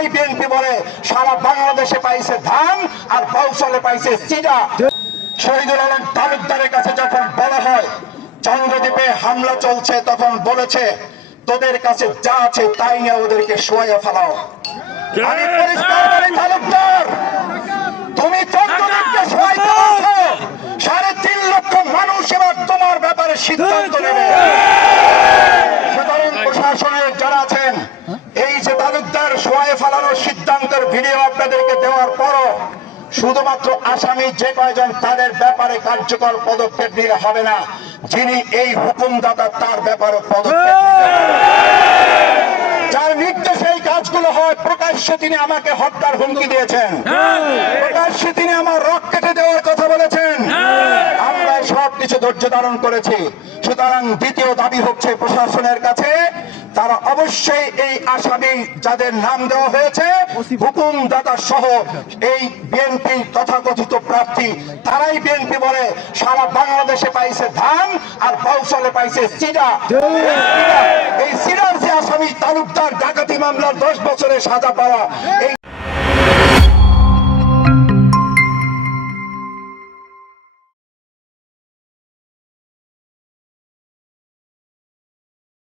তারাই বিএনপি বলে। সারা বাংলাদেশে পাইছে ধান আর কৌশলে পাইছে চিটা। শহীদুল আলম তালুকদারের কাছে যখন বলা হয় চন্দ্রদ্বীপে হামলা চলছে, তখন বলেছে তোদের কাছে যা আছে তাই নিয়ে ওদেরকে শোয়া ফেলাও। আমি পরিষ্কার বলি তালুকদার, তুমি চন্দ্রদ্বীপকে শোয়াইতে বলছো, 3.5 লক্ষ মানুষ এবার তোমার ব্যাপারে সিদ্ধান্ত নেবে। সুতরাং প্রশাসনের যারা আছেন, এই যে তালুকদার শোয়ায় ফেলানোর সিদ্ধান্তের ভিডিও আপনাদেরকে দেওয়ার পরও শুধুমাত্র আসামি যে কয়জন তাদের ব্যাপারে কার্যকর পদক্ষেপ নিলে হবে না, যিনি এই হুকুমদাতা তার ব্যাপারে পদক্ষেপ নিতে হবে। যার নির্দেশে এই কাজগুলো হয়, প্রকাশ্যে তিনি আমাকে হত্যার হুমকি দিয়েছেন, প্রকাশ্যে তিনি আমার রক কেটে দেওয়ার কথা বলেছেন। আমরা সবকিছু ধৈর্য ধারণ করেছি। সুতরাং দ্বিতীয় দাবি হচ্ছে প্রশাসনের কাছে, তারা অবশ্যই এই আসামি যাদের নাম দেওয়া হয়েছে হুকুমদাতা সহ এই বিএনপি তথাকথিত প্রার্থী, তারাই বিএনপি বলে। সারা বাংলাদেশে পাইছে ধান আর কৌশলে পাইছে চিটা। এই চিটার যে আসামি তালুকদার ডাকাতি মামলার 10 বছরের সাজা পাওয়া, এই